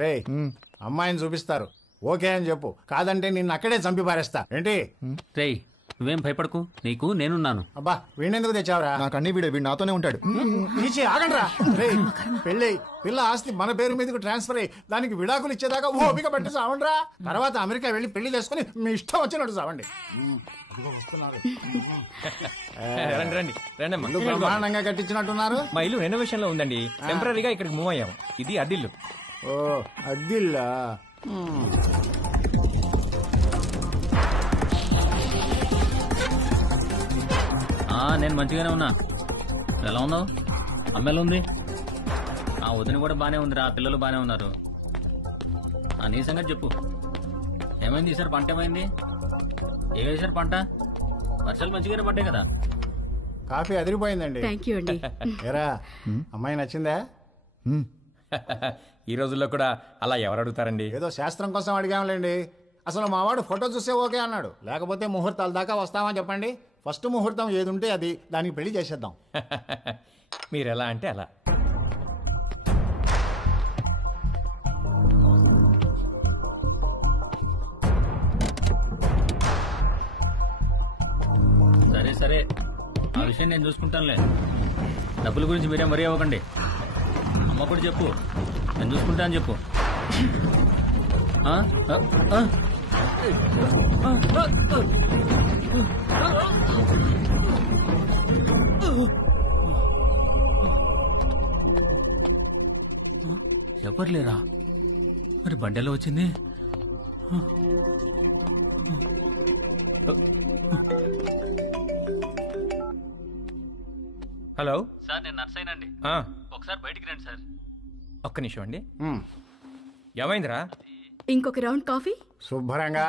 రే అమ్మాయిని చూపిస్తారు, ఓకే అని చెప్పు. కాదంటే నిన్ను అక్కడే చంపి పారేస్తా. ఏంటి రేయ్, నువ్వేం భయపడకు, నీకు నేనున్నాను. అబ్బా వీణెందుకు తెచ్చావురా? నాకు అన్ని వీడే, వీడు నాతోనే ఉంటాడు. ఆగండ్రా. రే పెళ్ళి పిల్ల ఆస్తి మన పేరు మీదకి ట్రాన్స్ఫర్ అయ్యి దానికి విడాకులు ఇచ్చేదాకా ఓపిక పట్టి చావండ్రా. తర్వాత అమెరికా వెళ్ళి పెళ్లి చేసుకుని మీ ఇష్టం వచ్చినట్టు చావండి. రండి ఇల్లు బ్రహ్మాండంగా కట్టించినట్టున్నారు. మా ఇల్లు రెనోవేషన్ లో ఉందండి, టెంపరీగా ఇక్కడికి మూవ్ అయ్యాం. ఇది అద్దిల్లు. ఓ అద్దిల్లా? నేను మంచిగానే ఉన్నా. ఎలా ఉన్నావు? అమ్మాయిలు ఉంది, ఆ వదిన కూడా బానే ఉందిరా, పిల్లలు బానే ఉన్నారు. నీ సంగతి చెప్పు, ఏమైంది ఈసారి? పంట ఏమైంది? ఏ వేసారు పంట? వర్షాలు మంచిగానే పడ్డాయి కదా. కాఫీ అదిరిపోయిందండి. థ్యాంక్ యూ అండి. ఏరా అమ్మాయి నచ్చిందా? ఈ రోజుల్లో కూడా అలా ఎవరు అడుగుతారండి? ఏదో శాస్త్రం కోసం అడిగాంలేండి. అసలు మావాడు ఫోటో చూస్తే ఓకే అన్నాడు, లేకపోతే ముహూర్తాల దాకా వస్తామని చెప్పండి. ఫస్ట్ ముహూర్తం ఏది ఉంటే అది, దానికి పెళ్లి చేసేద్దాం. మీరు ఎలా అంటే అలా. సరే సరే, ఆ విషయం నేను చూసుకుంటానులే. డబ్బుల గురించి మీరేం మరీ అవ్వకండి. అమ్మ కూడా చెప్పు, నేను చూసుకుంటా అని చెప్పు. ఎవరు లేరా? మరి బండెలో వచ్చింది? హలో సార్, నేను నర్సైనండి. ఒకసారి బయటికి రండి సార్. ఒక్క నిమిషం అండి. ఏమైందిరా? ఇంకొక రౌండ్ కాఫీ? శుభ్రంగా.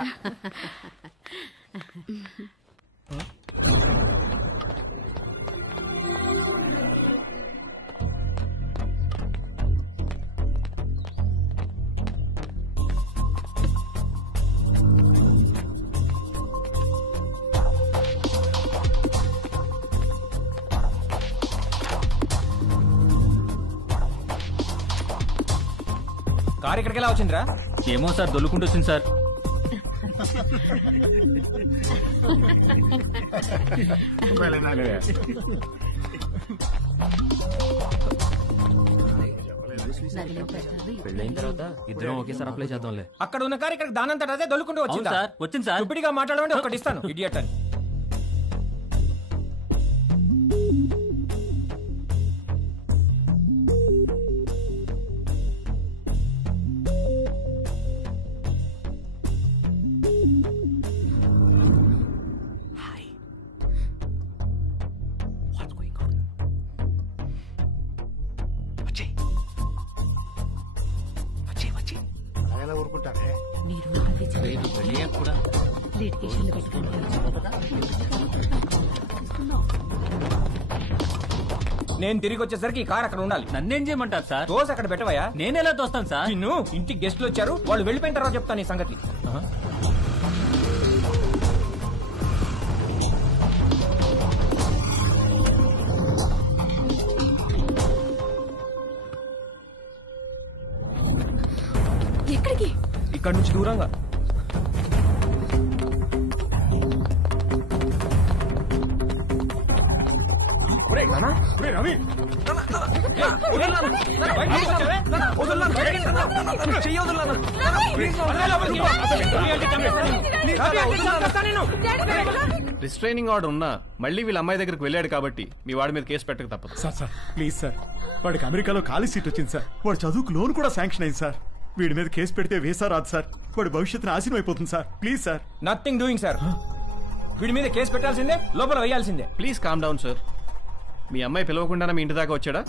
కారు ఇక్కడికి ఎలా వచ్చిందిరా? ఏమో సార్, దొల్లుకుంటూ వచ్చింది సార్. పెళ్ళైన తర్వాత ఇద్దరం ఒకేసారి అప్లై చేద్దాంలే. అక్కడ ఉన్న కారు ఇక్కడికి దానంతట అదే దొల్లుకుంటూ వచ్చింది సార్. వచ్చింది సార్. ఇప్పటిగా మాట్లాడమంటే ఒకటి ఇస్తాను, ఇడియట్ అని. నేను తిరిగి వచ్చేసరికి ఈ కార్ అక్కడ ఉండాలి. నన్నేం చేయమంటారు సార్? తోసి అక్కడ పెట్టవయా? నేనెలా తోస్తాను సార్? నిన్ను ఇంటికి గెస్టులు వచ్చారు, వాళ్ళు వెళ్ళిపోయిన తర్వాత చెప్తాను ఈ సంగతి. ఎక్కడికి? ఇక్కడ నుంచి దూరంగా. రిస్ట్రైనింగ్ ఆర్డర్ ఉన్నా మళ్ళీ వీళ్ళ అమ్మాయి దగ్గరికి వెళ్ళాడు కాబట్టి మీ వాడి మీద కేసు పెట్టక తప్పదు. సార్ ప్లీజ్ సార్, వాడికి అమెరికాలో ఖాళీ సీట్ వచ్చింది సార్. వాడు చదువుకు లోన్ కూడా శాంక్షన్ అయింది సార్. వీడి మీద కేసు పెడితే వేసా రాదు సార్. వాడి భవిష్యత్తు నాశనం అయిపోతుంది sir. Please sir. Nothing doing sir. వీడి మీద కేసు పెట్టాల్సిందే, లోపల వేయాల్సిందే. Please calm down sir. మీ అమ్మాయి పిలవకుండానే మీ ఇంటి దాకా వచ్చాడా?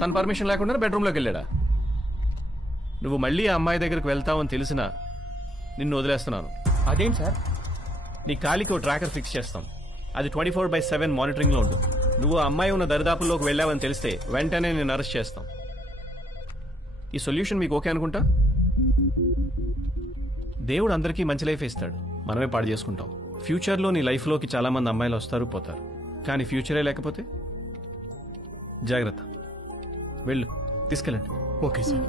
తన పర్మిషన్ లేకుండా బెడ్రూమ్లోకి వెళ్ళాడా? నువ్వు మళ్ళీ ఆ అమ్మాయి దగ్గరికి వెళ్తావని తెలిసినా నిన్ను వదిలేస్తున్నాను. అదేంటి సార్? నీ కాలికి ఓ ట్రాకర్ ఫిక్స్ చేస్తాం. అది 24/7 మానిటరింగ్లో ఉంటుంది. నువ్వు ఆ అమ్మాయి ఉన్న దరిదాపుల్లోకి వెళ్ళావని తెలిస్తే వెంటనే నేను అరెస్ట్ చేస్తాం. ఈ సొల్యూషన్ మీకు ఓకే అనుకుంటా? దేవుడు అందరికీ మంచి లైఫ్ ఇస్తాడు, మనమే పాడు చేసుకుంటాం. ఫ్యూచర్లో నీ లైఫ్లోకి చాలా మంది అమ్మాయిలు వస్తారు పోతారు, కానీ ఫ్యూచరే లేకపోతే జాగ్రత్త. వెళ్ళు, తీసుకెళ్ళండి. Okay sir.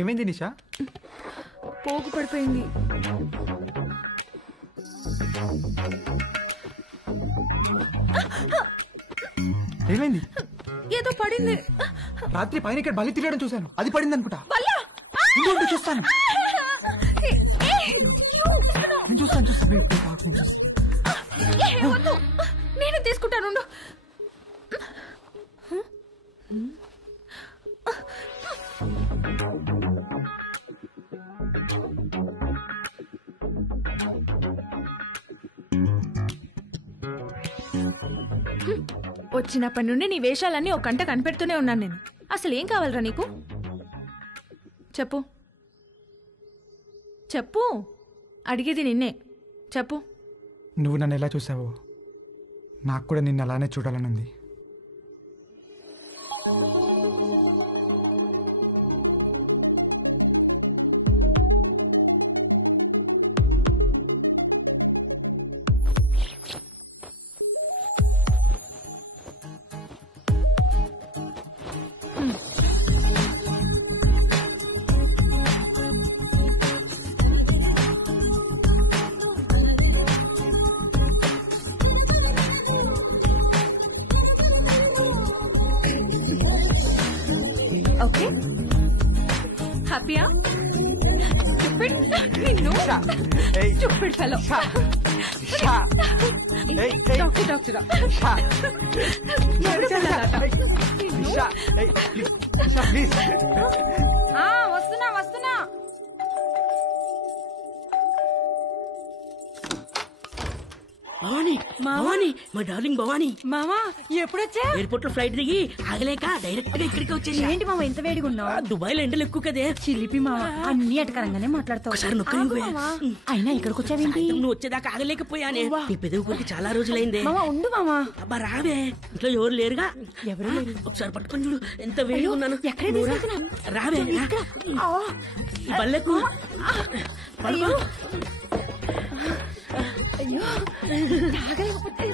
ఏమైంది నిషా? పోగు పడిపోయింది. ఏమైంది? ఏదో పడింది. రాత్రి పైన ఇక్కడ బలి తిరగడం చూశాను, అది పడింది అనుకుంటా. చూస్తాను నేను చూస్తాను. నేను తీసుకుంటాను. వచ్చినప్పటి నుండి నీ వేషాలన్నీ ఒక గంట కనిపెడుతూనే ఉన్నాను నేను. అసలు ఏం కావాలరా నీకు? చెప్పు చెప్పు, అడిగేది నిన్నే. చెప్పు. నువ్వు నన్ను ఎలా చూసావో నాకు కూడా నిన్ను అలానే చూడాలని ఉంది. ఓకే, హ్యాపీయా? Stupid fellow. డాక్టర్ వస్తున్నా వస్తున్నా. భవానీ, భవానీ, మా డార్లింగ్ భవానీ. మామా ఎప్పుడొచ్చా? ఎయిర్పోర్ట్ లో ఫ్లైట్ దిగి ఆగలేక డైరెక్ట్ గా ఇక్కడికి వచ్చేసి. ఏంటి మామ ఇంత వేడిగా ఉన్నావు? దుబాయ్ లో ఎండలు ఎక్కువ కదే. చిలిపి మామ, అన్ని అటకరంగానే మాట్లాడతావు. ఒకసారి నొక్కని అయినా ఇక్కడికి వచ్చావేంటి? నువ్వు వచ్చేదాకా ఆగలేకపోయానే. నీ పెదవి కొరికి చాలా రోజులైందే. మామ ఉండు మామ. అబ్బా రావే, ఇంట్లో ఎవరు లేరుగా. ఎవరు లేరు. ఒకసారి పట్టుకొని చూడు, ఎంత వేడిగా ఉన్నాను. ఎక్కడే తీసుకెళ్తున్నా? రావే, ఈ బల్లెకు పడుకో. అయ్యో తాగలేకపోతే.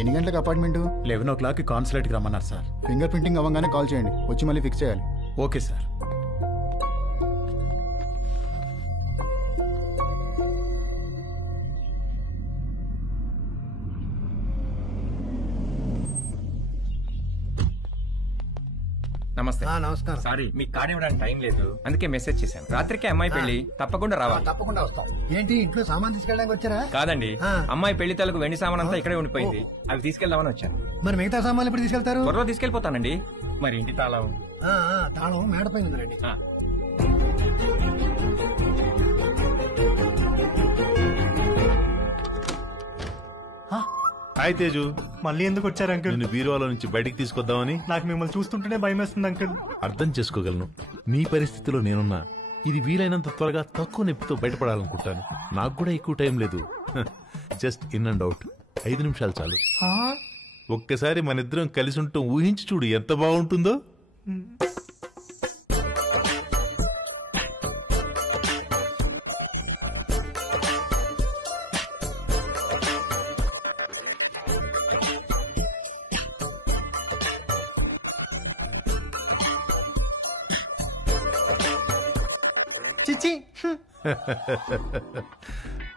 ఎన్ని గంటలకు అపార్ట్మెంట్? 11 కాన్సులేట్కి రమ్మన్నారు సార్. ఫింగర్ ప్రింటింగ్ అవ్వగానే కాల్ చేయండి, వచ్చి మళ్ళీ ఫిక్స్ చేయాలి. Okay sir. నమస్తే. నమస్కారం. సారీ, మీకు కార్డు ఇవ్వడానికి టైం లేదు, అందుకే మెసేజ్ చేశాను. రాత్రికి అమ్మాయి పెళ్లి, తప్పకుండా రావాలి. తప్పకుండా వస్తాం. ఏంటి ఇంట్లో సామాన్ తీసుకెళ్ళడానికి వచ్చారా? కాదండి, అమ్మాయి పెళ్లి తాలూకు వెండి సామాన్ అంతా ఇక్కడే ఉండిపోయింది, అవి తీసుకెళ్దామని వచ్చాను. మరి మిగతా సామాన్లు ఎప్పుడు తీసుకెళ్తారు? త్వరలో తీసుకెళ్లిపోతానండి. మరి ఇంటి తాళం? తాళం మేడపై ఉందండి. హాయ్ తేజు, మళ్ళీ ఎందుకు వచ్చారు అంకుల్? నిన్ను బీరువాలో నుంచి బయటికి తీసుకొద్దామని. నాకు మిమ్మల్ని చూస్తుంటేనే భయం వేస్తుంది అంకుల్. అర్థం చేసుకోగలను, నీ పరిస్థితిలో నేనున్నా. ఇది వీలైనంత త్వరగా తక్కువ నొప్పితో బయటపడాలనుకుంటాను. నాకు కూడా ఎక్కువ టైం లేదు. జస్ట్ ఇన్ అండ్ అవుట్, 5 నిమిషాలు చాలు. ఒక్కసారి మన ఇద్దరం కలిసి ఉంటాం ఊహించి చూడు, ఎంత బాగుంటుందో.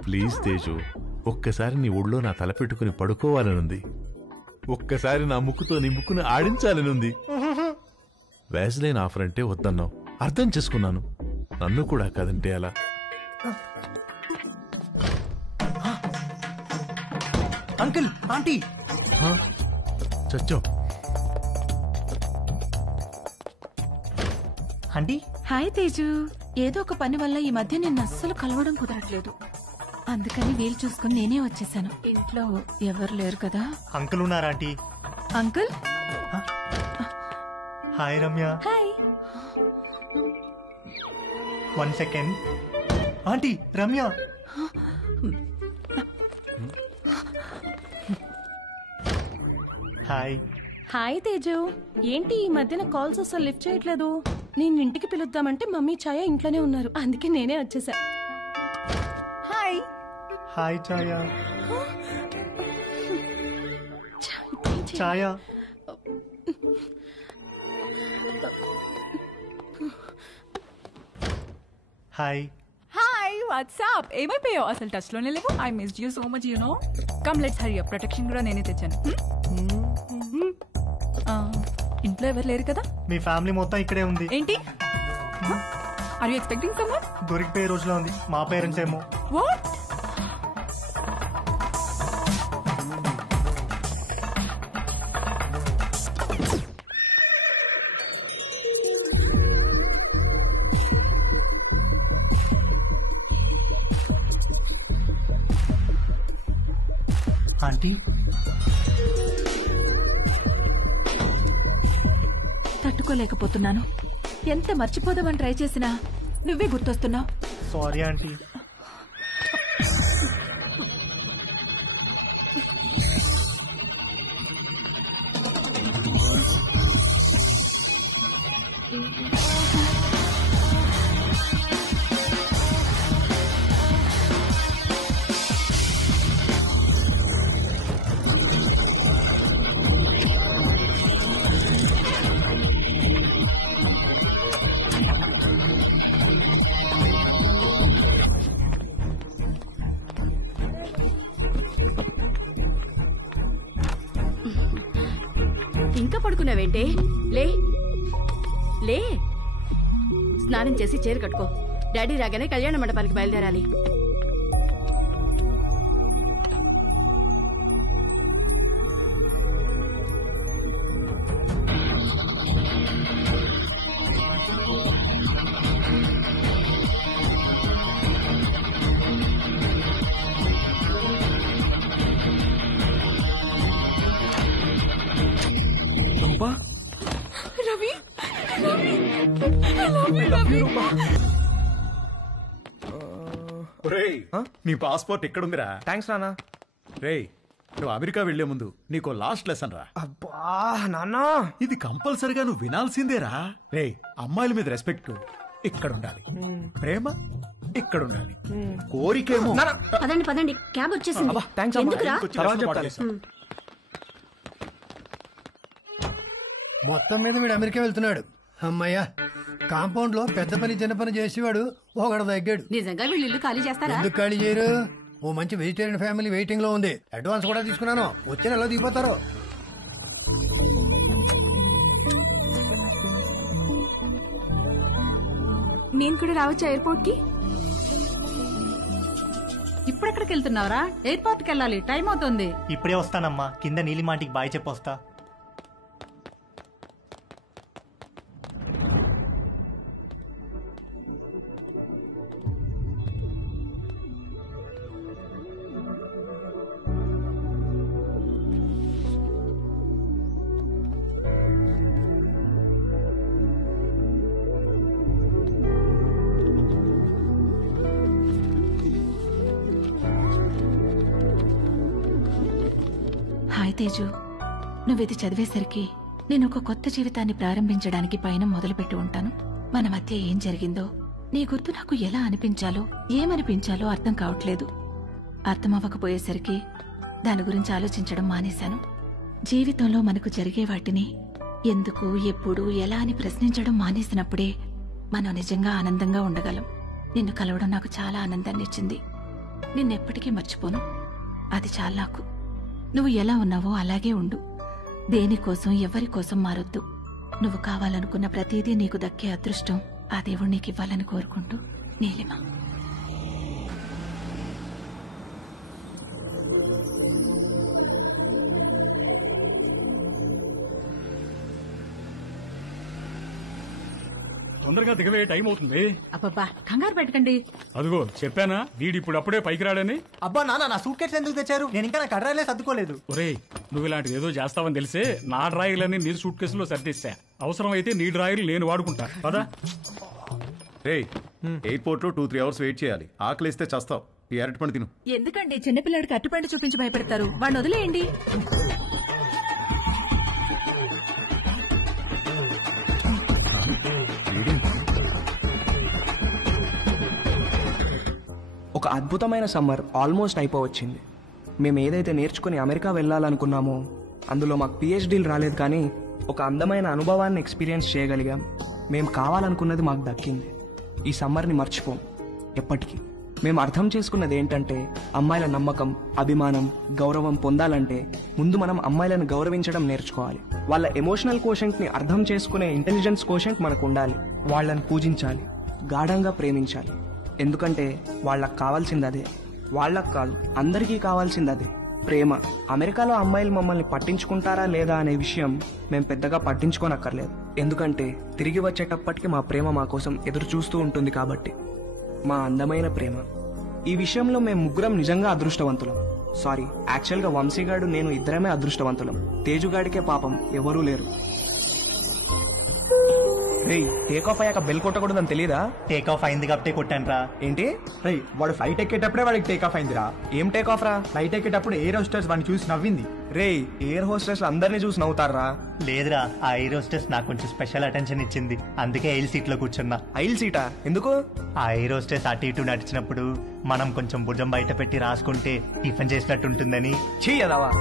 ప్లీజ్ తేజు, ఒక్కసారి నీ ఒళ్ళో నా తల పెట్టుకుని పడుకోవాలనుంది. ఒక్కసారి నా ముక్కుతో నీ ముక్కుని ఆడించాలనుంది. వ్యాజ్లైన్ ఆఫర్ అంటే వద్దన్నావు, అర్థం చేసుకున్నాను. నన్ను కూడా కాదంటే అలా. అంకుల్, ఆంటీ చచ్చావు. ఆంటీ. హాయ్ తేజు. ఏదో ఒక పని వల్ల ఈ మధ్య నిన్ను అస్సలు కలవడం కుదరట్లేదు. అందుకని వీలు చూసుకుని నేనే వచ్చేసాను. ఇంట్లో ఎవరు లేరు కదా? అంకుల్ ఉన్నారా aunty? Uncle hi Ramya. Hi. 1 second. Aunty Ramya. Hi. Hi Teju, ఏంటి ఈ మధ్యన కాల్స్ అసలు లిఫ్ట్ చేయట్లేదు? నేను ఇంటికి పిలుద్దామంటే మమ్మీ ఛాయ ఇంట్లోనే ఉన్నారు, అందుకే నేనే వచ్చేసా. Hi. Hi Chaya. Chaya. Hi. Hi what's up, ఏమైపోయావు? అసలు టచ్ లోనే లేవు. I missed you so much, you know. Come let's hurry up. Protection కూడా నేనే తెచ్చాను. ఇంట్లో ఎవరు లేరు కదా? మీ ఫ్యామిలీ మొత్తం ఇక్కడే ఉంది. ఏంటి? Are you expecting someone? దొరికిపోయే రోజులో ఉంది. మా పేరెంట్స్ ఏమో. వాట్? ఆంటీ తట్టుకోలేకపోతున్నాను. ఎంత మర్చిపోదామని ట్రై చేసినా నువ్వే గుర్తొస్తున్నావు. Sorry aunty. ఇంకా పడుకున్నావేంటే? లే లే, స్నానం చేసి చీర కట్టుకో. డాడీ రాగానే కళ్యాణ మండపానికి బయలుదేరాలి. రవి, నీ పాస్పోర్ట్ ఎక్కడుందిరా? థ్యాంక్స్ నాన్న. రేయ్, నువ్వు అమెరికా వెళ్లే ముందు నీకు లాస్ట్ లెసన్ రా. అబ్బా నాన్న, ఇది కంపల్సరిగా నువ్వు వినాల్సిందేరా. రేయ్, అమ్మాయిల మీద రెస్పెక్ట్ ఇక్కడ ఉండాలి, ప్రేమ ఇక్కడ ఉండాలి, కోరికేమో. పదండి పదండి, క్యాబ్ వచ్చేసింది. ఎందుకురా? మొత్తం మీద వీడు అమెరికా వెళ్తున్నాడు. అమ్మయ్యా, కాంపౌండ్ లో పెద్ద పని చిన్న పని చేసేవాడు ఒకడు తగ్గాడు. నిజంగా వీళ్ళు ఇల్లు ఖాళీ చేస్తారా? ఎందుకు ఖాళీ చేయరు? ఓ మంచి వెజిటేరియన్ ఫ్యామిలీ వెయిటింగ్ లో ఉంది. అడ్వాన్స్ కూడా తీసుకున్నాను. వచ్చే నెలలో దిగిపోతారు. నేను కూడా రావచ్చా ఎయిర్పోర్ట్ కి? ఇప్పుడెక్కడికి వెళ్తున్నావురా? ఎయిర్పోర్ట్ కి వెళ్ళాలి, టైం అవుతుంది. ఇప్పుడే వస్తానమ్మా. కింద నీలిమాటికి బాయ్ చెప్పొస్తా. హాయ్ తేజు, నువ్విది చదివేసరికి నేను ఒక కొత్త జీవితాన్ని ప్రారంభించడానికి పైన మొదలుపెట్టి ఉంటాను. మన మధ్య ఏం జరిగిందో నీ గుర్తు నాకు ఎలా అనిపించాలో ఏమనిపించాలో అర్థం కావట్లేదు. అర్థమవ్వకపోయేసరికి దాని గురించి ఆలోచించడం మానేశాను. జీవితంలో మనకు జరిగే వాటిని ఎందుకు, ఎప్పుడు, ఎలా అని ప్రశ్నించడం మానేసినప్పుడే మనం నిజంగా ఆనందంగా ఉండగలం. నిన్ను కలవడం నాకు చాలా ఆనందాన్ని ఇచ్చింది. నిన్నెప్పటికీ మర్చిపోను. అది చాలా నాకు. నువ్వు ఎలా ఉన్నావో అలాగే ఉండు. దేనికోసం ఎవరి కోసం మారొద్దు. నువ్వు కావాలనుకున్న ప్రతిదీ నీకు దక్కే అదృష్టం ఆ దేవుడు నీకు ఇవ్వాలని కోరుకుంటూ, నీలిమ. తొందరగా దిగవే, టైం అవుతుంది. అబ్బబ్బా కంగారు పెట్టకండి. అదిగో చెప్పానా వీడి ఇప్పుడు అప్పుడే పైకి రాడని. అబ్బా నాన్న, నా సూట్ కేసు ఎందుకు తెచ్చారు? నేను ఇంకా నా కడ్రాయిలే సర్దుకోలేదు. ఒరేయ్, నువ్వు ఇలాంటిది ఏదో చేస్తావని తెలిసే నా డ్రాయర్లన్నీ నీ సూట్ కేసులో సర్దిస్తా. అవసరం అయితే నీ డ్రాయర్లు నేను వాడుకుంటా పదా. రే, ఎయిర్పోర్ట్ లో 2-3 అవర్స్ వెయిట్ చేయాలి. ఆకలిస్తే చస్తావు. ఈ అరటిపండు తిను. ఎందుకండి చిన్నపిల్లాడికి అట్టుపండు చూపించి భయపెడతారు? వాడిని వదిలేయండి. ఒక అద్భుతమైన సమ్మర్ ఆల్మోస్ట్ అయిపోవచ్చింది. మేము ఏదైతే నేర్చుకుని అమెరికా వెళ్ళాలనుకున్నామో అందులో మాకు పిహెచ్డీలు రాలేదు, కానీ ఒక అందమైన అనుభవాన్ని ఎక్స్పీరియన్స్ చేయగలిగాం. మేము కావాలనుకున్నది మాకు దక్కింది. ఈ సమ్మర్ని మర్చిపోం ఎప్పటికీ. మేము అర్థం చేసుకున్నది ఏంటంటే, అమ్మాయిల నమ్మకం, అభిమానం, గౌరవం పొందాలంటే ముందు మనం అమ్మాయిలను గౌరవించడం నేర్చుకోవాలి. వాళ్ళ ఎమోషనల్ కోషెంట్ని అర్థం చేసుకునే ఇంటెలిజెన్స్ కోషెంట్ మనకు ఉండాలి. వాళ్ళని పూజించాలి, గాఢంగా ప్రేమించాలి. ఎందుకంటే వాళ్ళకి కావాల్సింది అదే. వాళ్ళకు కాదు, అందరికీ కావాల్సింది అదే, ప్రేమ. అమెరికాలో అమ్మాయిలు మమ్మల్ని పట్టించుకుంటారా లేదా అనే విషయం మేము పెద్దగా పట్టించుకోనక్కర్లేదు. ఎందుకంటే తిరిగి వచ్చేటప్పటికి మా ప్రేమ మా కోసం ఎదురు చూస్తూ ఉంటుంది కాబట్టి. మా అందమైన ప్రేమ. ఈ విషయంలో మేము ముగ్గురం నిజంగా అదృష్టవంతులం. సారీ, యాక్చువల్గా వంశీగాడు నేను ఇద్దరమే అదృష్టవంతులం. తేజుగాడికే పాపం ఎవరూ లేరు. టేక్ ఆఫ్ అయ్యాక బెల్ కొట్టకూడదని తెలీదా? టేక్ ఆఫ్ అయింది కాబట్టి కొట్టాను రా. ఏంటి? వాడు ఫ్లైట్ ఎక్కేటప్పుడే వాడికి టేక్ ఆఫ్ అయిందిరా. ఏం టేక్ ఆఫ్ రా? ఫ్లైట్ ఎక్కేటప్పుడు ఎయిర్ హోస్టెస్ వాడిని చూసి నవ్వింది. ఎయిర్ హోస్టెస్ అందరినీ చూసి నవ్వుతారా? లేదురా, ఆ ఎయిర్ హోస్టెస్ నాకు కొంచెం స్పెషల్ అటెన్షన్ ఇచ్చింది. అందుకే ఐల్ సీట్ లో కూర్చున్నా. ఐల్ సీటా? ఎందుకు? ఆ ఎయిర్ హోస్టెస్ అటు ఇటు నడిచినప్పుడు మనం కొంచెం భుజం బయట పెట్టి రాసుకుంటే టిఫిన్ చేసినట్టు ఉంటుందని. చెయ్యదావా?